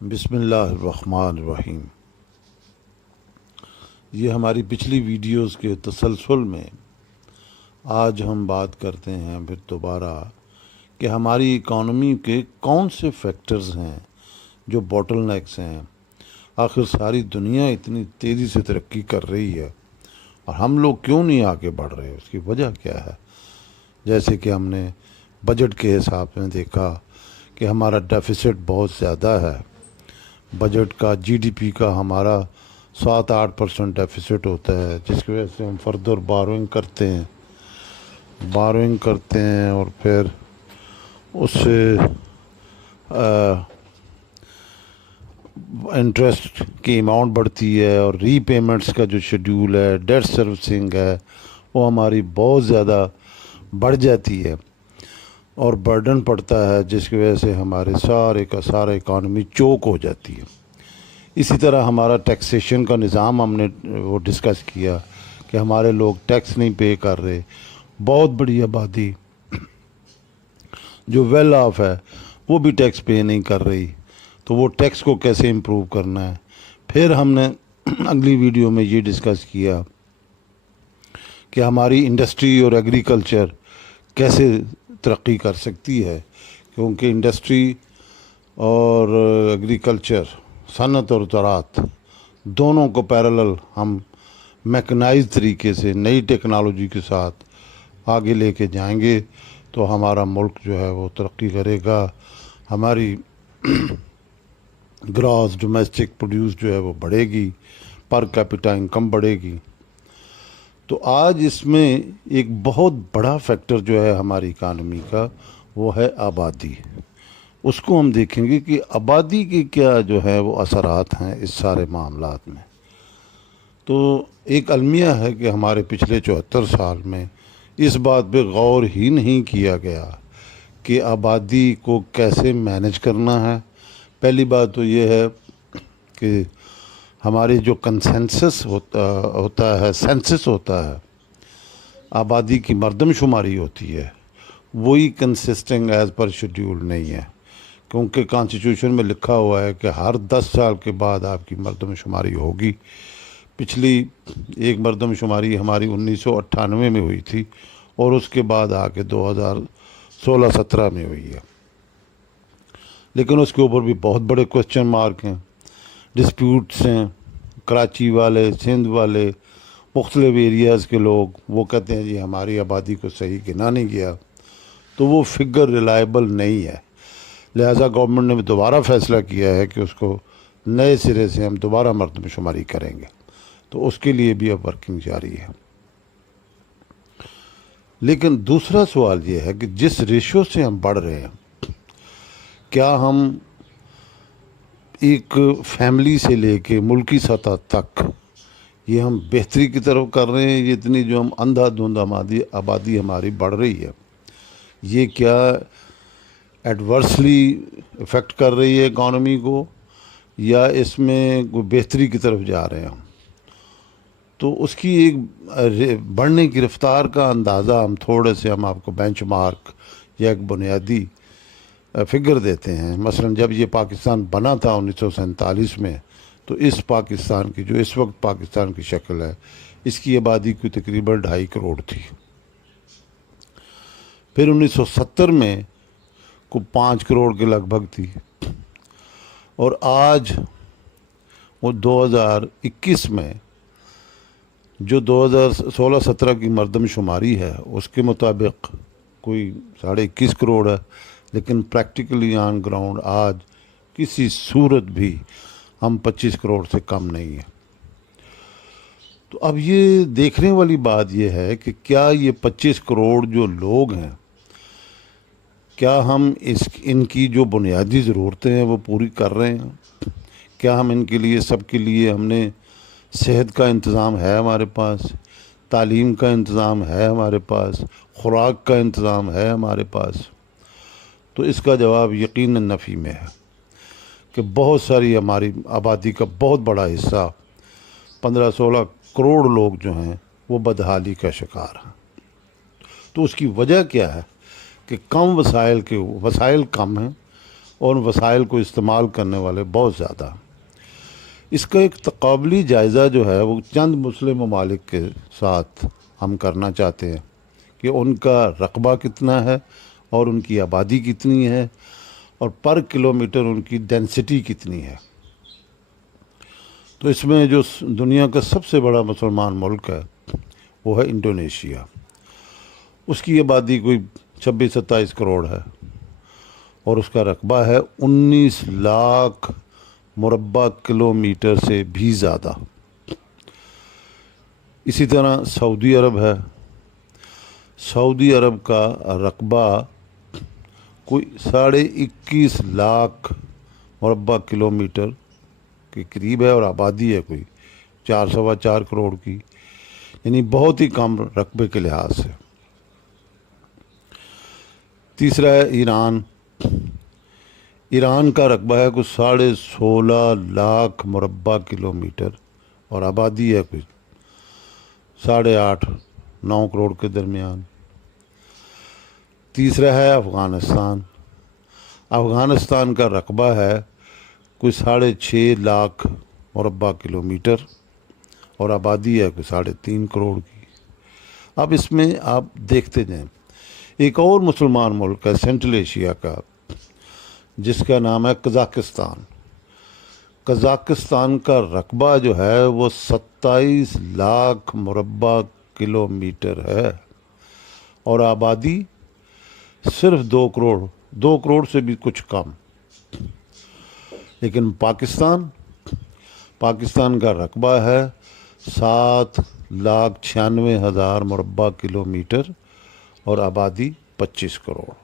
बिस्मिल्लाहिर्रहमानिर्रहीम। ये हमारी पिछली वीडियोस के तसलसल में आज हम बात करते हैं फिर दोबारा कि हमारी इकॉनमी के कौन से फैक्टर्स हैं जो बॉटलनेक्स हैं। आखिर सारी दुनिया इतनी तेज़ी से तरक्की कर रही है और हम लोग क्यों नहीं आगे बढ़ रहे, उसकी वजह क्या है। जैसे कि हमने बजट के हिसाब से देखा कि हमारा डेफिसिट बहुत ज़्यादा है। बजट का जीडीपी का हमारा 7-8% डेफिसिट होता है, जिसकी वजह से हम फर्दर बारोइंग करते हैं और फिर उससे इंटरेस्ट की अमाउंट बढ़ती है और रीपेमेंट्स का जो शेड्यूल है, डेट सर्विसिंग है, वो हमारी बहुत ज़्यादा बढ़ जाती है और बर्डन पड़ता है, जिसकी वजह से हमारे सारे का सारा इकॉनमी चोक हो जाती है। इसी तरह हमारा टैक्सेशन का निज़ाम हमने वो डिस्कस किया कि हमारे लोग टैक्स नहीं पे कर रहे। बहुत बड़ी आबादी जो वेल ऑफ है वो भी टैक्स पे नहीं कर रही, तो वो टैक्स को कैसे इम्प्रूव करना है। फिर हमने अगली वीडियो में ये डिस्कस किया कि हमारी इंडस्ट्री और एग्रीकल्चर कैसे तरक्की कर सकती है, क्योंकि इंडस्ट्री और एग्रीकल्चर, सनत और ज़राअत दोनों को पैरेलल हम मैकेनाइज्ड तरीके से नई टेक्नोलॉजी के साथ आगे लेके जाएंगे तो हमारा मुल्क जो है वो तरक्की करेगा। हमारी ग्रॉस डोमेस्टिक प्रोड्यूस जो है वो बढ़ेगी, पर कैपिटा इनकम बढ़ेगी। तो आज इसमें एक बहुत बड़ा फैक्टर जो है हमारी इकानमी का, वो है आबादी। उसको हम देखेंगे कि आबादी के क्या जो है वो असरात हैं इस सारे मामलात में। तो एक अलमिया है कि हमारे पिछले 74 साल में इस बात पे गौर ही नहीं किया गया कि आबादी को कैसे मैनेज करना है। पहली बात तो ये है कि हमारे जो कंसेंसस होता है, सेंसस होता है, आबादी की मरदमशुमारी होती है, वही कंसिस्टिंग एज़ पर शेड्यूल नहीं है, क्योंकि कॉन्स्टिट्यूशन में लिखा हुआ है कि हर 10 साल के बाद आपकी मरदमशुमारी होगी। पिछली एक मरदमशुमारी हमारी 1998 में हुई थी और उसके बाद आके 2016-17 में हुई है, लेकिन उसके ऊपर भी बहुत बड़े क्वेश्चन मार्क हैं, डिस्प्यूट्स हैं। कराची वाले, सिंध वाले, मुख्तलिफ एरियाज़ के लोग वो कहते हैं जी हमारी आबादी को सही गिना नहीं गया, तो वो फिगर रिलायबल नहीं है। लिहाजा गवर्नमेंट ने दोबारा फ़ैसला किया है कि उसको नए सिरे से हम दोबारा मरदमशुमारी करेंगे, तो उसके लिए भी अब वर्किंग जारी है। लेकिन दूसरा सवाल ये है कि जिस रेशो से हम बढ़ रहे हैं, क्या हम एक फैमिली से लेके मुल्की सतह तक ये हम बेहतरी की तरफ कर रहे हैं? ये इतनी जो हम अंधाधुंध आबादी हमारी बढ़ रही है, ये क्या एडवर्सली इफ़ेक्ट कर रही है इकॉनमी को, या इसमें कोई बेहतरी की तरफ जा रहे हैं हम? तो उसकी एक बढ़ने की रफ्तार का अंदाज़ा हम आपको बेंचमार्क या एक बुनियादी फिगर देते हैं। मसलन जब ये पाकिस्तान बना था 1947 में, तो इस पाकिस्तान की जो इस वक्त पाकिस्तान की शक्ल है, इसकी आबादी की तकरीबन 2.5 करोड़ थी। फिर 1970 में को 5 करोड़ के लगभग थी, और आज वो 2021 में जो 2016-17 की मरदमशुमारी है उसके मुताबिक कोई 21.5 करोड़ है। लेकिन प्रैक्टिकली ऑन ग्राउंड आज किसी सूरत भी हम 25 करोड़ से कम नहीं है। तो अब ये देखने वाली बात ये है कि क्या ये 25 करोड़ जो लोग हैं, क्या हम इनकी जो बुनियादी ज़रूरतें हैं वो पूरी कर रहे हैं? क्या हम इनके लिए, सबके लिए हमने सेहत का इंतज़ाम है हमारे पास, तालीम का इंतज़ाम है हमारे पास, खुराक का इंतज़ाम है हमारे पास? तो इसका जवाब यकीनन नफ़ी में है कि बहुत सारी हमारी आबादी का बहुत बड़ा हिस्सा, 15-16 करोड़ लोग जो हैं वो बदहाली का शिकार हैं। तो उसकी वजह क्या है कि कम वसाइल कम हैं और वसाइल को इस्तेमाल करने वाले बहुत ज़्यादा। इसका एक तक़ाबली जायज़ा जो है वो चंद मुस्लिम ममालिक के साथ हम करना चाहते हैं कि उनका रकबा कितना है और उनकी आबादी कितनी है और पर किलोमीटर उनकी डेंसिटी कितनी है। तो इसमें जो दुनिया का सबसे बड़ा मुसलमान मुल्क है वो है इंडोनेशिया। उसकी आबादी कोई 26-27 करोड़ है और उसका रकबा है 19 लाख मुरब्बा किलोमीटर से भी ज़्यादा। इसी तरह सऊदी अरब है। सऊदी अरब का रकबा कोई 21.5 लाख मुरब्बा किलोमीटर के करीब है और आबादी है कोई 4-4.25 करोड़ की, यानी बहुत ही कम रकबे के लिहाज से। तीसरा है ईरान। ईरान का रकबा है कुछ 16.5 लाख मुरब्बा किलोमीटर और आबादी है कुछ 8.5-9 करोड़ के दरमियान। तीसरा है अफ़गानिस्तान। अफ़गानिस्तान का रकबा है कुछ 6.5 लाख मुरब्बा किलोमीटर और आबादी है कुछ 3.5 करोड़ की। अब इसमें आप देखते जाएं, एक और मुसलमान मुल्क है सेंट्रल एशिया का जिसका नाम है कज़ाकिस्तान। कज़ाकिस्तान का रकबा जो है वो 27 लाख मुरब्बा किलोमीटर है और आबादी सिर्फ 2 करोड़ से भी कुछ कम। लेकिन पाकिस्तान का रकबा है 7,96,000 मुरब्बा किलोमीटर और आबादी 25 करोड़।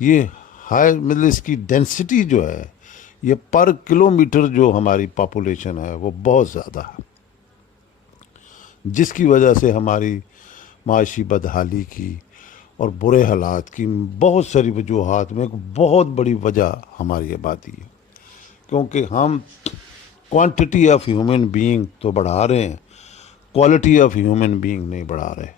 ये हाई मतलब इसकी डेंसिटी जो है ये पर किलोमीटर जो हमारी पॉपुलेशन है वो बहुत ज़्यादा है, जिसकी वजह से हमारी माशी बदहाली की और बुरे हालात की बहुत सारी वजूहात में एक बहुत बड़ी वजह हमारी आबादी है। क्योंकि हम क्वांटिटी ऑफ ह्यूमन बीइंग तो बढ़ा रहे हैं, क्वालिटी ऑफ ह्यूमन बीइंग नहीं बढ़ा रहे।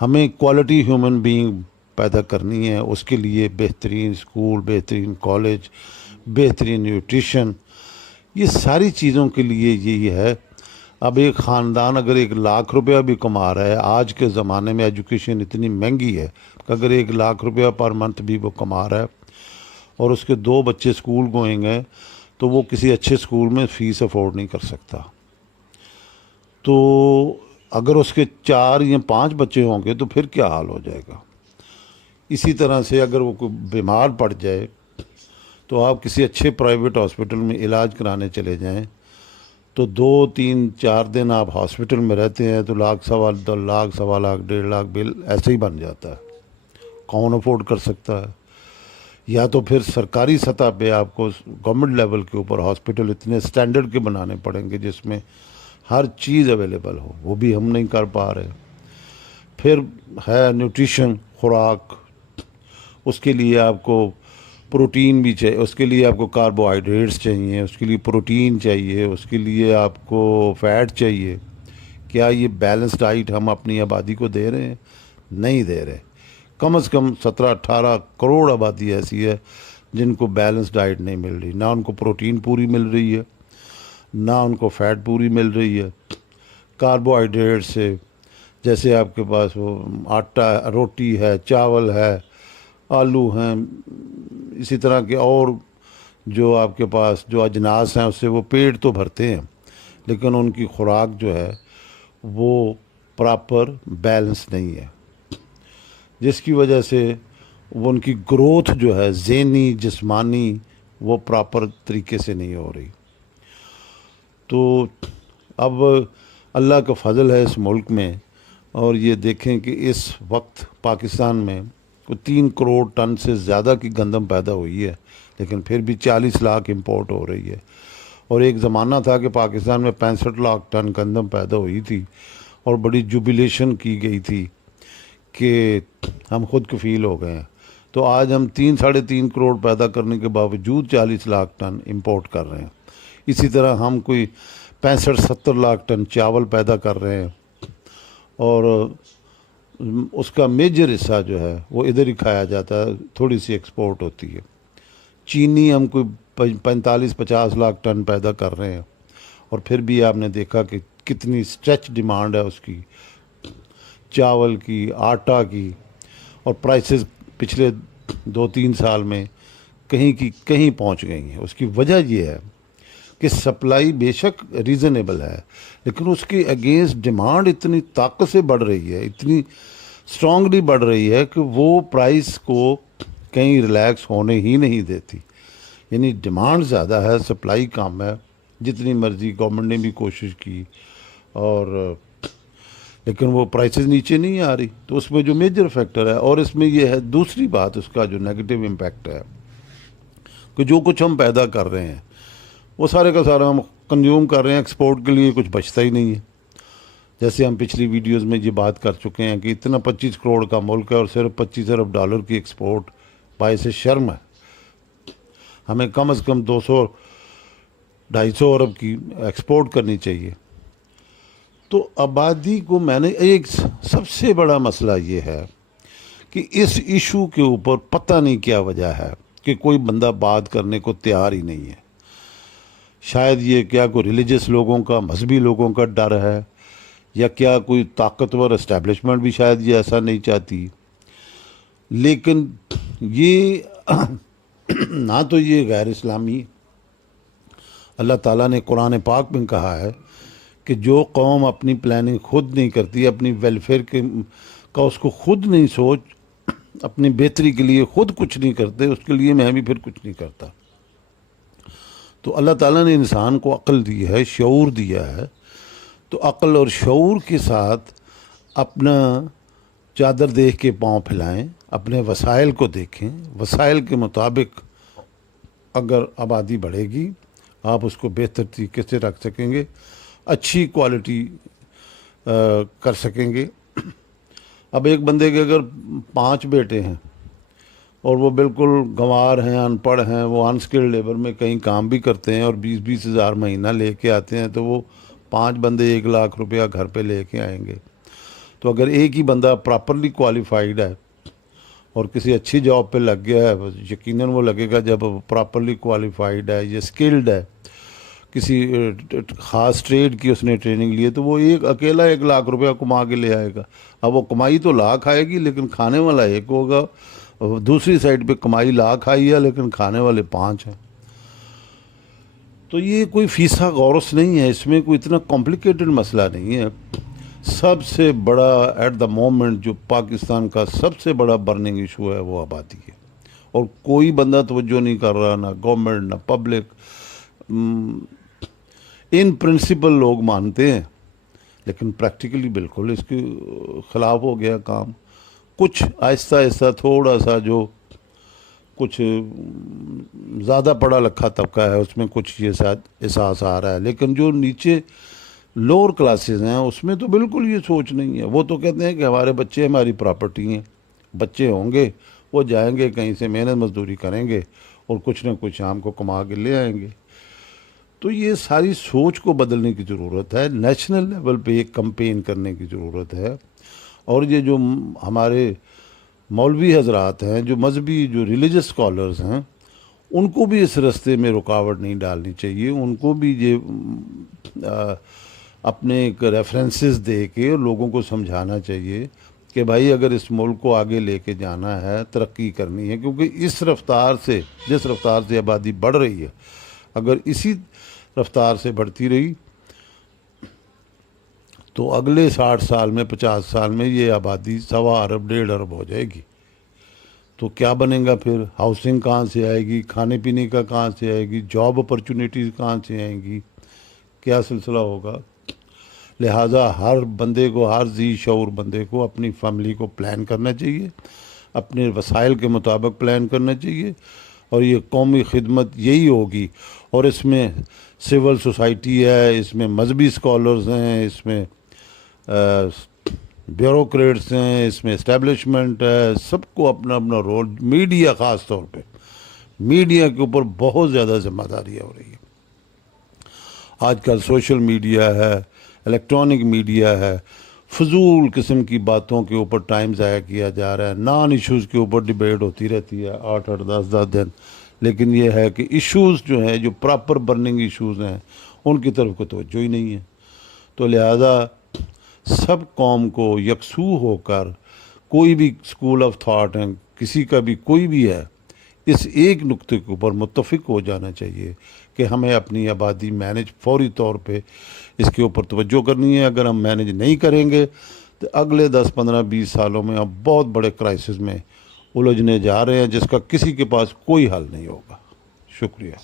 हमें क्वालिटी ह्यूमन बीइंग पैदा करनी है, उसके लिए बेहतरीन स्कूल, बेहतरीन कॉलेज, बेहतरीन न्यूट्रिशन, ये सारी चीज़ों के लिए यही है। अब एक ख़ानदान अगर 1 लाख रुपया भी कमा रहा है, आज के ज़माने में एजुकेशन इतनी महंगी है कि अगर 1 लाख रुपया पर मंथ भी वो कमा रहा है और उसके 2 बच्चे स्कूल गोइंग हैं तो वो किसी अच्छे स्कूल में फ़ीस अफोर्ड नहीं कर सकता। तो अगर उसके 4 या 5 बच्चे होंगे तो फिर क्या हाल हो जाएगा। इसी तरह से अगर वो कोई बीमार पड़ जाए तो आप किसी अच्छे प्राइवेट हॉस्पिटल में इलाज कराने चले जाएं तो 2-3-4 दिन आप हॉस्पिटल में रहते हैं तो लाख, 2 लाख, 2.25 लाख, 1.5 लाख बिल ऐसे ही बन जाता है। कौन अफोर्ड कर सकता है। या तो फिर सरकारी सतह पे आपको गवर्नमेंट लेवल के ऊपर हॉस्पिटल इतने स्टैंडर्ड के बनाने पड़ेंगे जिसमें हर चीज़ अवेलेबल हो, वो भी हम नहीं कर पा रहे। फिर है न्यूट्रिशन, खुराक, उसके लिए आपको प्रोटीन भी चाहिए, उसके लिए आपको कार्बोहाइड्रेट्स चाहिए, उसके लिए प्रोटीन चाहिए, उसके लिए आपको फ़ैट चाहिए। क्या ये बैलेंस डाइट हम अपनी आबादी को दे रहे हैं? नहीं दे रहे। कम से कम 17-18 करोड़ आबादी ऐसी है जिनको बैलेंस डाइट नहीं मिल रही, ना उनको प्रोटीन पूरी मिल रही है, ना उनको फ़ैट पूरी मिल रही है। कार्बोहाइड्रेट से जैसे आपके पास वो आटा, रोटी है, चावल है, आलू हैं, इसी तरह के और जो आपके पास जो अजनास हैं उससे वो पेट तो भरते हैं लेकिन उनकी खुराक जो है वो प्रॉपर बैलेंस नहीं है, जिसकी वजह से वो उनकी ग्रोथ जो है ज़हनी, जिस्मानी, वो प्रॉपर तरीके से नहीं हो रही। तो अब अल्लाह का फ़ज़ल है इस मुल्क में, और ये देखें कि इस वक्त पाकिस्तान में कोई 3 करोड़ टन से ज़्यादा की गंदम पैदा हुई है, लेकिन फिर भी 40 लाख इंपोर्ट हो रही है। और एक ज़माना था कि पाकिस्तान में 65 लाख टन गंदम पैदा हुई थी और बड़ी जुबिलेशन की गई थी कि हम खुद कफ़ील हो गए हैं। तो आज हम 3-3.5 करोड़ पैदा करने के बावजूद 40 लाख टन इंपोर्ट कर रहे हैं। इसी तरह हम कोई 65-70 लाख टन चावल पैदा कर रहे हैं और उसका मेजर हिस्सा जो है वो इधर ही खाया जाता है, थोड़ी सी एक्सपोर्ट होती है। चीनी हम कोई 45-50 लाख टन पैदा कर रहे हैं, और फिर भी आपने देखा कि कितनी स्ट्रेच डिमांड है उसकी, चावल की, आटा की, और प्राइसेस पिछले 2-3 साल में कहीं की कहीं पहुंच गई हैं। उसकी वजह यह है कि सप्लाई बेशक रीज़नेबल है, लेकिन उसके अगेंस्ट डिमांड इतनी ताकत से बढ़ रही है, इतनी स्ट्रांगली बढ़ रही है कि वो प्राइस को कहीं रिलैक्स होने ही नहीं देती। यानी डिमांड ज़्यादा है, सप्लाई कम है। जितनी मर्ज़ी गवर्नमेंट ने भी कोशिश की, और लेकिन वो प्राइसेस नीचे नहीं आ रही। तो उसमें जो मेजर फैक्टर है, और इसमें ये है दूसरी बात, उसका जो नेगेटिव इम्पैक्ट है कि जो कुछ हम पैदा कर रहे हैं वो सारे का सारा हम कंज्यूम कर रहे हैं, एक्सपोर्ट के लिए कुछ बचता ही नहीं है। जैसे हम पिछली वीडियोस में ये बात कर चुके हैं कि इतना 25 करोड़ का मुल्क है और सिर्फ 25 अरब डॉलर की एक्सपोर्ट, बाइस शर्म है। हमें कम से कम 200-250 अरब की एक्सपोर्ट करनी चाहिए। तो आबादी को मैंने एक सबसे बड़ा मसला ये है कि इस इशू के ऊपर पता नहीं क्या वजह है कि कोई बंदा बात करने को तैयार ही नहीं है। शायद ये क्या कोई रिलीजियस लोगों का, मजहबी लोगों का डर है, या क्या कोई ताकतवर एस्टेब्लिशमेंट भी शायद ये ऐसा नहीं चाहती। लेकिन ये ना तो ये गैर इस्लामी, अल्लाह ताला ने कुरान पाक में कहा है कि जो कौम अपनी प्लानिंग खुद नहीं करती, अपनी वेलफेयर के का उसको खुद नहीं सोच, अपनी बेहतरी के लिए खुद कुछ नहीं करते, उसके लिए मैं भी फिर कुछ नहीं करता। तो अल्लाह ताला ने इंसान को अक्ल दी है, शऊर दिया है। तो अक्ल और शऊर के साथ अपना चादर देख के पाँव फैलाएं, अपने वसाइल को देखें। वसाइल के मुताबिक अगर आबादी बढ़ेगी, आप उसको बेहतर तरीके से रख सकेंगे, अच्छी क्वालिटी कर सकेंगे। अब एक बंदे के अगर 5 बेटे हैं और वो बिल्कुल गंवार हैं, अनपढ़ हैं, वो अनस्किल्ड लेबर में कहीं काम भी करते हैं और 20-20 हज़ार महीना लेके आते हैं, तो वो 5 बंदे 1 लाख रुपया घर पे लेके आएंगे। तो अगर एक ही बंदा प्रॉपरली क्वालिफाइड है और किसी अच्छी जॉब पे लग गया है, यकीनन वो लगेगा जब प्रॉपरली क्वालिफाइड है, ये स्किल्ड है, किसी ख़ास ट्रेड की उसने ट्रेनिंग ली है, तो वो एक अकेला 1 लाख रुपया कमा के ले आएगा। अब वो कमाई तो लाख आएगी, लेकिन खाने वाला एक होगा। दूसरी साइड पे कमाई लाख आई है, लेकिन खाने वाले 5 हैं। तो ये कोई फीसा गौरस नहीं है, इसमें कोई इतना कॉम्प्लिकेटेड मसला नहीं है। सबसे बड़ा एट द मोमेंट जो पाकिस्तान का सबसे बड़ा बर्निंग इशू है वो आबादी है, और कोई बंदा तवज्जो नहीं कर रहा, ना गवर्नमेंट ना पब्लिक। इन प्रिंसिपल लोग मानते हैं, लेकिन प्रैक्टिकली बिल्कुल इसके ख़िलाफ़ हो गया काम। कुछ आहिस्ता आहिस्ता थोड़ा सा जो कुछ ज़्यादा पढ़ा लिखा तबका है उसमें कुछ ये शायद एहसास आ रहा है, लेकिन जो नीचे लोअर क्लासेस हैं उसमें तो बिल्कुल ये सोच नहीं है। वो तो कहते हैं कि हमारे बच्चे हमारी प्रॉपर्टी हैं, बच्चे होंगे वो जाएंगे कहीं से मेहनत मजदूरी करेंगे और कुछ ना कुछ शाम को कमा के ले आएंगे। तो ये सारी सोच को बदलने की ज़रूरत है, नेशनल लेवल पे एक कैंपेन करने की ज़रूरत है। और ये जो हमारे मौलवी हजरात हैं, जो मजहबी जो रिलीजियस स्कॉलर्स हैं, उनको भी इस रास्ते में रुकावट नहीं डालनी चाहिए। उनको भी ये अपने एक रेफरेंसेस दे के लोगों को समझाना चाहिए कि भाई अगर इस मुल्क को आगे लेके जाना है, तरक्की करनी है, क्योंकि इस रफ्तार से, जिस रफ्तार से आबादी बढ़ रही है, अगर इसी रफ्तार से बढ़ती रही तो अगले 60 साल में, 50 साल में ये आबादी 1.25 अरब 1.5 अरब हो जाएगी। तो क्या बनेगा फिर? हाउसिंग कहाँ से आएगी, खाने पीने का कहाँ से आएगी, जॉब अपॉर्चुनिटीज़ कहाँ से आएंगी, क्या सिलसिला होगा? लिहाजा हर बंदे को, हर जी शऊर बंदे को अपनी फैमिली को प्लान करना चाहिए, अपने वसाइल के मुताबिक प्लान करना चाहिए, और ये कौमी खिदमत यही होगी। और इसमें सिविल सोसाइटी है, इसमें मजहबी स्कॉलर्स हैं, इसमें ब्यूरोक्रेट्स हैं, इसमें इस्टेब्लिशमेंट है, सबको अपना अपना रोल, मीडिया ख़ास तौर पे, मीडिया के ऊपर बहुत ज़्यादा जिम्मेदारी हो रही है। आजकल सोशल मीडिया है, इलेक्ट्रॉनिक मीडिया है, फजूल किस्म की बातों के ऊपर टाइम ज़ाया किया जा रहा है, नॉन इश्यूज़ के ऊपर डिबेट होती रहती है 8-8 10-10 दिन, लेकिन ये है कि इश्यूज़ जो हैं, जो प्रॉपर बर्निंग इश्यूज़ हैं, उनकी तरफ को तवज्जो ही नहीं है। तो लिहाजा सब कौम को यकसू होकर, कोई भी स्कूल ऑफ थॉट है, किसी का भी कोई भी है, इस एक नुक्ते के ऊपर मुत्तफिक हो जाना चाहिए कि हमें अपनी आबादी मैनेज फौरी तौर पे इसके ऊपर तवज्जो करनी है। अगर हम मैनेज नहीं करेंगे तो अगले 10, 15, 20 सालों में हम बहुत बड़े क्राइसिस में उलझने जा रहे हैं, जिसका किसी के पास कोई हल नहीं होगा। शुक्रिया।